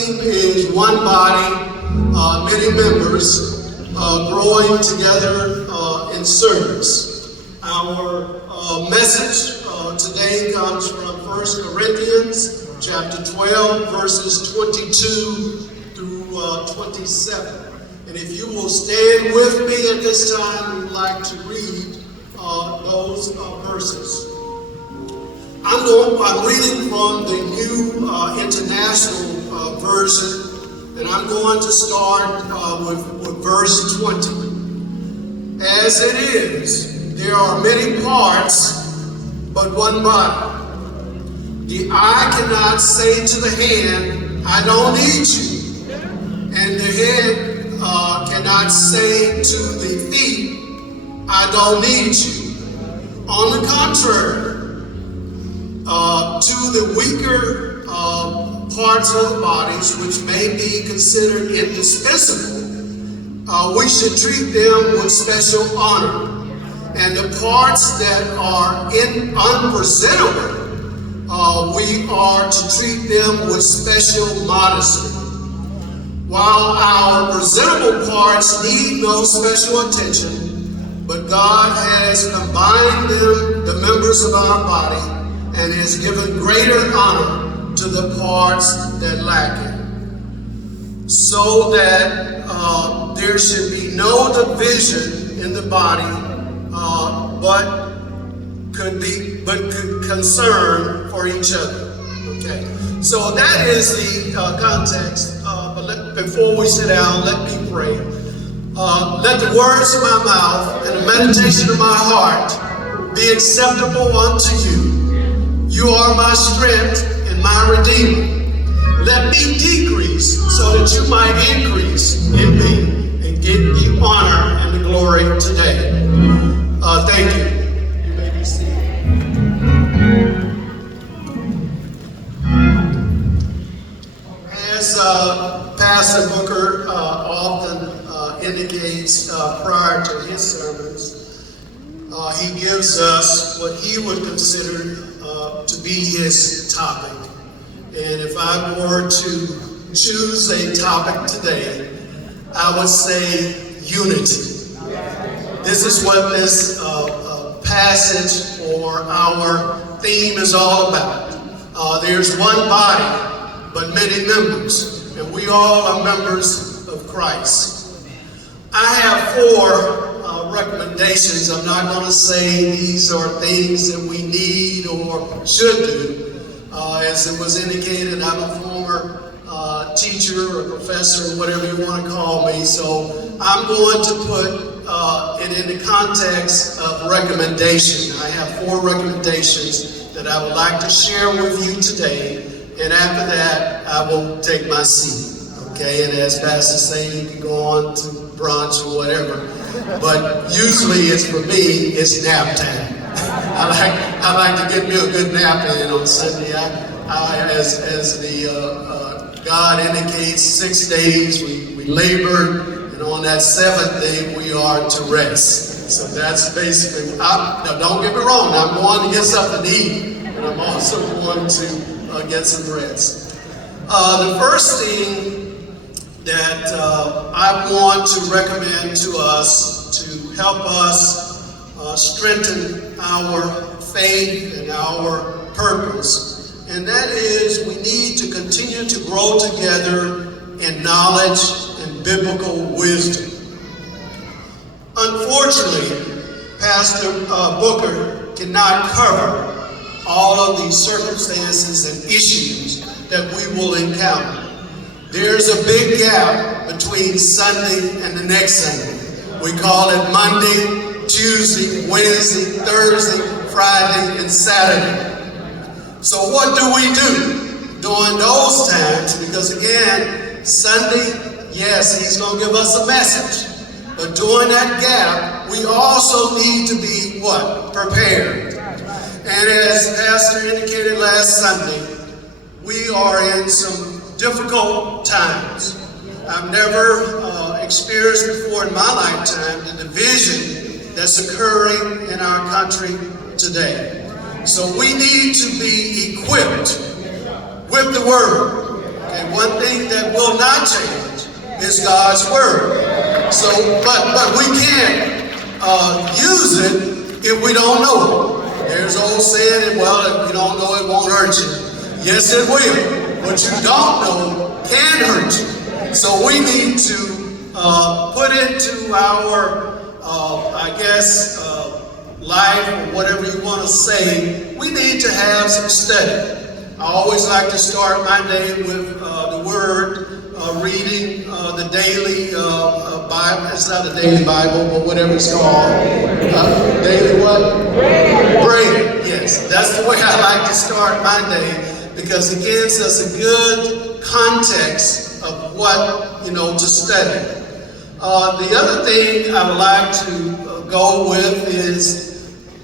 Is one body, many members, growing together in service. Our message today comes from 1 Corinthians chapter 12, verses 22 through 27. And if you will stand with me at this time, we'd like to read those verses. I'm reading from the New International Version, and I'm going to start with verse 20. As it is, there are many parts, but one body. The eye cannot say to the hand, I don't need you. And the head cannot say to the feet, I don't need you. On the contrary, to the weaker parts of the bodies, which may be considered indispensable, we should treat them with special honor. And the parts that are unpresentable, we are to treat them with special modesty. While our presentable parts need no special attention, but God has combined them, the members of our body, and has given greater honor to the parts that lack it, so that there should be no division in the body, but could concern for each other. Okay, so that is the context. But before we sit down, let me pray. Let the words of my mouth and the meditation of my heart be acceptable unto you. You are my strength and my redeemer. Let me decrease so that you might increase in me and get the honor and the glory today. Thank you. You may be seated. As Pastor Booker often indicates prior to his sermons, he gives us what he would consider to be his topic. And if I were to choose a topic today, I would say unity. This is what this passage or our theme is all about. There's one body, but many members, and we all are members of Christ. I have four recommendations. I'm not going to say these are things that we need or should do. As it was indicated, I'm a former teacher or professor, whatever you want to call me, so I'm going to put it in the context of recommendation. I have four recommendations that I would like to share with you today, and after that, I will take my seat. Okay, and as Pastor say, you can go on to brunch or whatever. But usually it's for me, it's nap time. I like to get me a good nap in on Sunday. As the God indicates, 6 days we labored, and on that seventh day we are to rest. So that's basically, now don't get me wrong, I'm going to get something to eat, and I'm also going to get some rest. The first thing that I want to recommend to us to help us strengthen our faith and our purpose, and that is we need to continue to grow together in knowledge and biblical wisdom. Unfortunately, Pastor Booker cannot cover all of these circumstances and issues that we will encounter. There's a big gap between Sunday and the next Sunday. We call it Monday, Tuesday, Wednesday, Thursday, Friday, and Saturday. So what do we do during those times? Because again, Sunday, yes, he's going to give us a message. But during that gap, we also need to be what? Prepared. And as Pastor indicated last Sunday, we are in some difficult times. I've never experienced before in my lifetime the division that's occurring in our country today. So we need to be equipped with the Word. And one thing that will not change is God's word. So, but we can't use it if we don't know it. There's old saying, well, if you don't know it won't hurt you. Yes, it will. What you don't know can hurt you. So we need to put into our, life, or whatever you want to say, we need to have some study. I always like to start my day with the word, reading the daily Bible. It's not a daily Bible, but whatever it's called. Daily what? Bread. Yes, that's the way I like to start my day, because it gives us a good context of what, to study. The other thing I would like to go with is,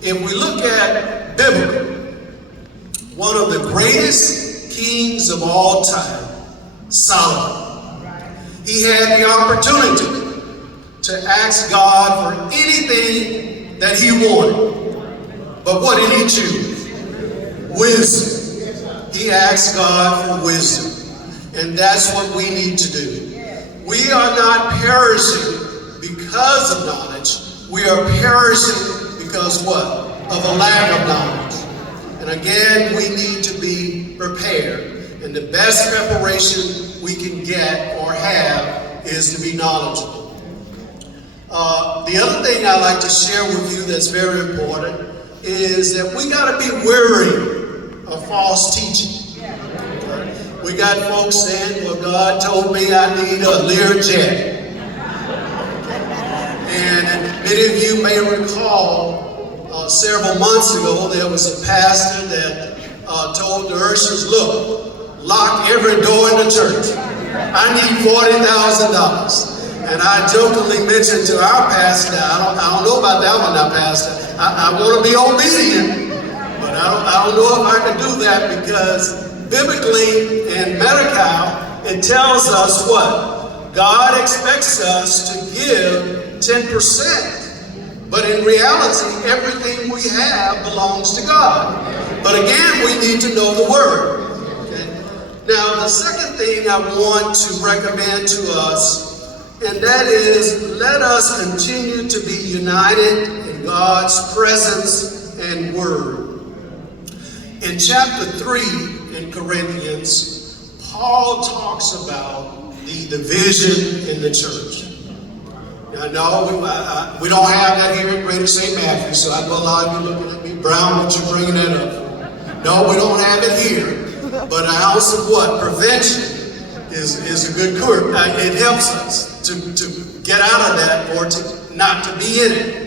if we look at biblical, one of the greatest kings of all time, Solomon, he had the opportunity to ask God for anything that he wanted. But what did he choose? Wisdom. He asked God for wisdom. And that's what we need to do. We are not perishing because of knowledge. We are perishing because what? Of a lack of knowledge. And again, we need to be prepared. And the best preparation we can get or have is to be knowledgeable. The other thing I like to share with you that's very important is that we got to be wary of false teaching. We got folks saying, well, God told me I need a Learjet. And many of you may recall several months ago there was a pastor that told the ushers, look, lock every door in the church. I need $40,000. And I jokingly mentioned to our pastor, I don't know about that one now, Pastor. I want to be obedient, but I don't know if I can do that, because biblically in medical, it tells us what? God expects us to give 10%. But in reality, everything we have belongs to God. But again, we need to know the word. Okay? Now, the second thing I want to recommend to us, and that is, let us continue to be united in God's presence and word. In chapter 3 in Corinthians, Paul talks about the division in the church. Now, no, we don't have that here at Greater St. Matthew, so I know a lot of you looking at me, Brown, what you bringing that up? No, we don't have it here. But an ounce of what? Prevention is a good cure. It helps us to get out of that, or to not to be in it.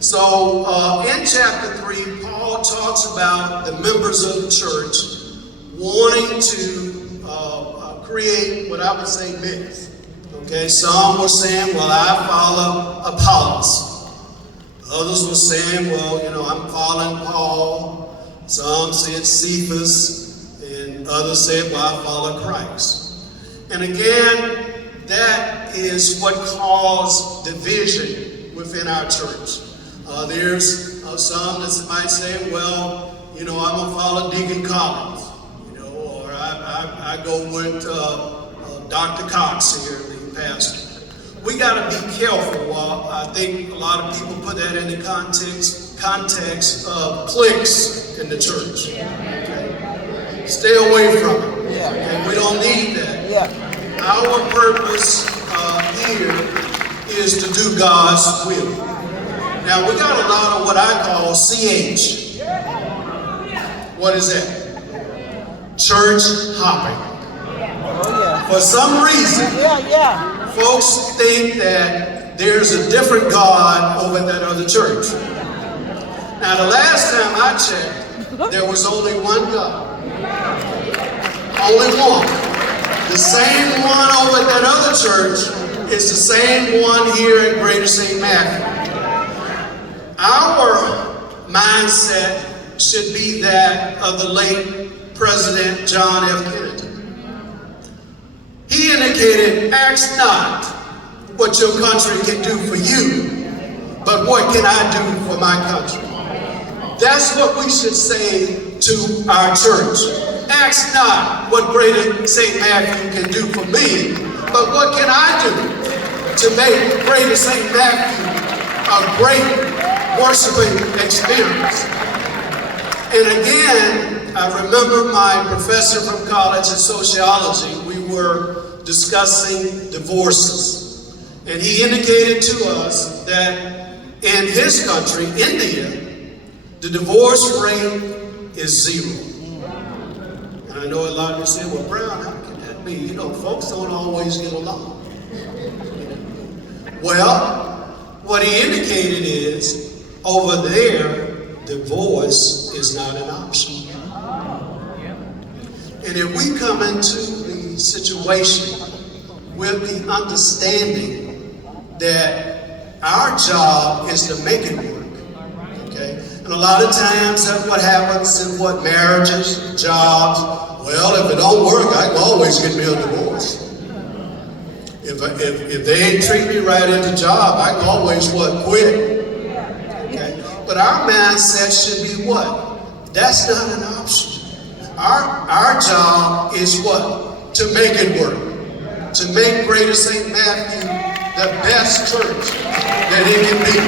So in chapter 3, Paul talks about the members of the church wanting to create what I would say myths. Okay, some were saying, well, I follow Apollos. Others were saying, well, I'm following Paul. Some said Cephas, and others said, well, I follow Christ. And again, that is what caused division within our church. There's some that might say, well, I'm going to follow Deacon Collins, or I go with Dr. Cox here, the pastor. We got to be careful. I think a lot of people put that in the context of cliques in the church. Okay? Stay away from it. Okay? We don't need that. Our purpose here is to do God's will. Now, we got a lot of what I call CH. What is that? Church hopping. For some reason, folks think that there's a different God over that other church. Now, the last time I checked, there was only one God. Only one. The same one over at that other church is the same one here at Greater St. Matthew. Our mindset should be that of the late President John F. Kennedy. He indicated, ask not what your country can do for you, but what can I do for my country? That's what we should say to our church. ask not what greater St. Matthew can do for me, but what can I do to make greater St. Matthew a great worshiping experience? And again, I remember my professor from college in sociology, we were discussing divorces. And he indicated to us that in his country, India, the divorce rate is 0. And I know a lot of you say, well, Brown, how can that be? You know, folks don't always get along. Well, what he indicated is, over there, divorce is not an option. And if we come into the situation with the understanding that our job is to make it work, okay? And a lot of times that's what happens in what marriages, jobs. Well, if it don't work, I can always get me a divorce. If they ain't treat me right at the job, I can always quit. Okay? But our mindset should be what? That's not an option. Our job is what? To make it work. To make Greater St. Matthew the best church that it can be.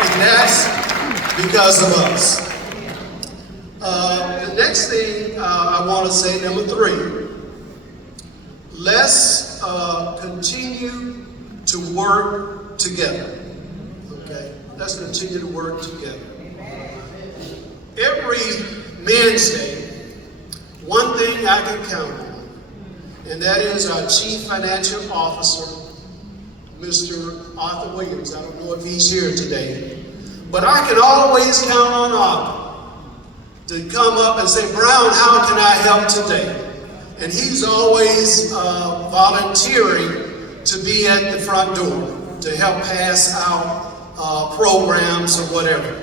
And that's because of us. The next thing I want to say, number 3, let's continue to work together. Okay? Let's continue to work together. Every Men's Day, one thing I can count on, and that is our Chief Financial Officer, Mr. Arthur Williams. I don't know if he's here today, but I can always count on Arthur to come up and say, Brown, how can I help today? And he's always volunteering to be at the front door to help pass out programs or whatever.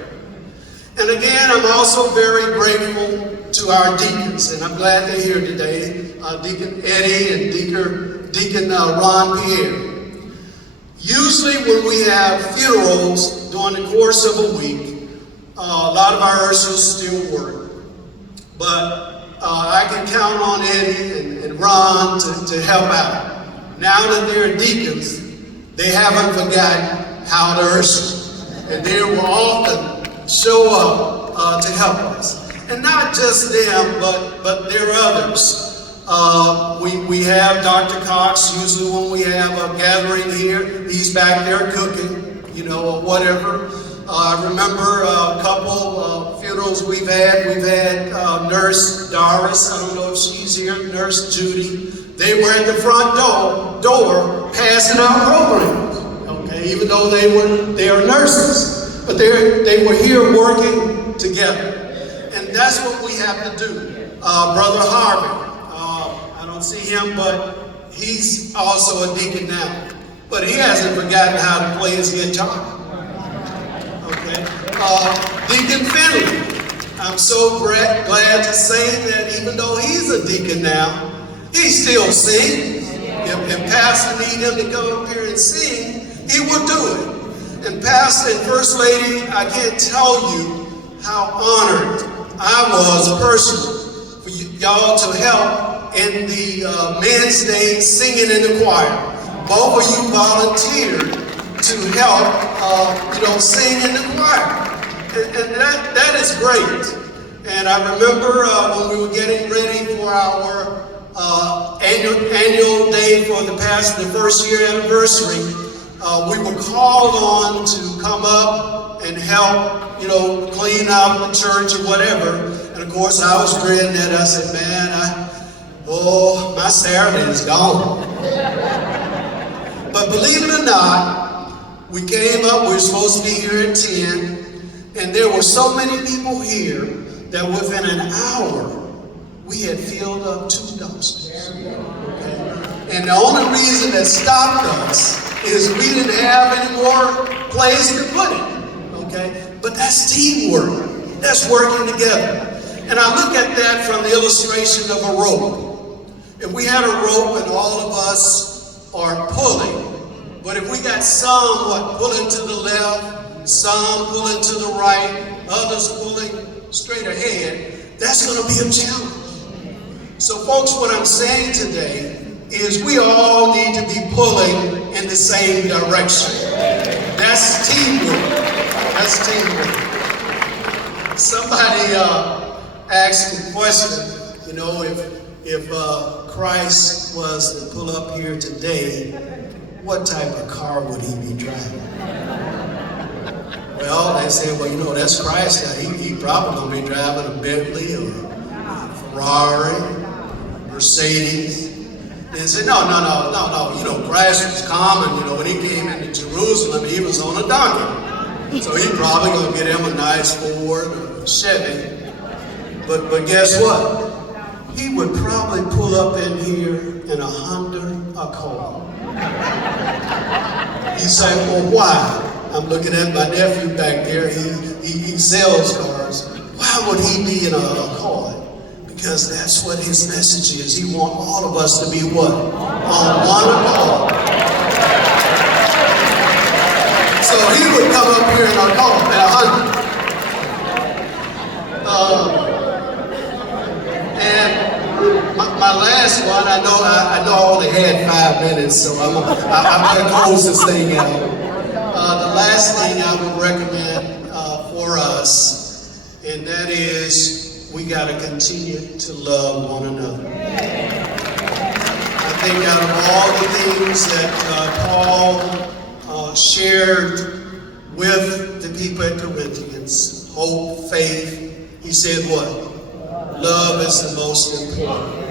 And again, I'm also very grateful to our deacons, and I'm glad they're here today, Deacon Eddie and Deacon Ron Pierre. Usually when we have funerals during the course of a week, a lot of our ushers still work. But I can count on Eddie and Ron to help out. Now that they're deacons, they haven't forgotten how to usher. And they will often show up to help us. And not just them, but there are others. We have Dr. Cox, usually when we have a gathering here, he's back there cooking, or whatever. I remember a couple funerals we've had. We've had Nurse Doris, I don't know if she's here, Nurse Judy. They were at the front door passing out programs, okay, even though they are nurses. But they were here working together. And that's what we have to do. Brother Harvey, I don't see him, but he's also a deacon now. But he hasn't forgotten how to play his guitar. Okay. Deacon Finley, I'm so glad to say that even though he's a deacon now, he still sings. If Pastor need him to come up here and sing, he will do it. And Pastor and First Lady, I can't tell you how honored I was personally for y'all to help in the Men's Day singing in the choir. Both of you volunteered to help, sing in the choir. And that is great. And I remember when we were getting ready for our annual day for the first year anniversary, we were called on to come up and help, clean up the church or whatever. And of course, I was grinning at us and man, my Saturday is gone. But believe it or not, we came up, we were supposed to be here at 10, and there were so many people here that within an hour, we had filled up 2 dumpsters. Okay? And the only reason that stopped us is we didn't have any more place to put it. Okay? But that's teamwork. That's working together. And I look at that from the illustration of a rope. If we had a rope and all of us are pulling, but if we got some pulling to the left, some pulling to the right, others pulling straight ahead, that's going to be a challenge. So folks, what I'm saying today is we all need to be pulling in the same direction. That's teamwork. That's teamwork. Somebody asked the question, if Christ was to pull up here today, what type of car would he be driving? Well, they said, well, that's Christ. He probably going to be driving a Bentley or a Ferrari, Mercedes. They said, no. Christ was common. When he came into Jerusalem, he was on a donkey. So he probably going to get him a nice Ford or a Chevy. But guess what? He would probably pull up in here in a Honda Accord. You say, well, why? I'm looking at my nephew back there. He sells cars. Why would he be in a Accord? Because that's what his message is. He wants all of us to be what? On one accord. So he would come up here in a car at 100. And my last one, I know I only had 5 minutes, so I'm going to close this thing out. The last thing I would recommend for us, and that is we got to continue to love one another. I think out of all the things that Paul shared with the people at Corinthians, hope, faith, he said what? Love is the most important.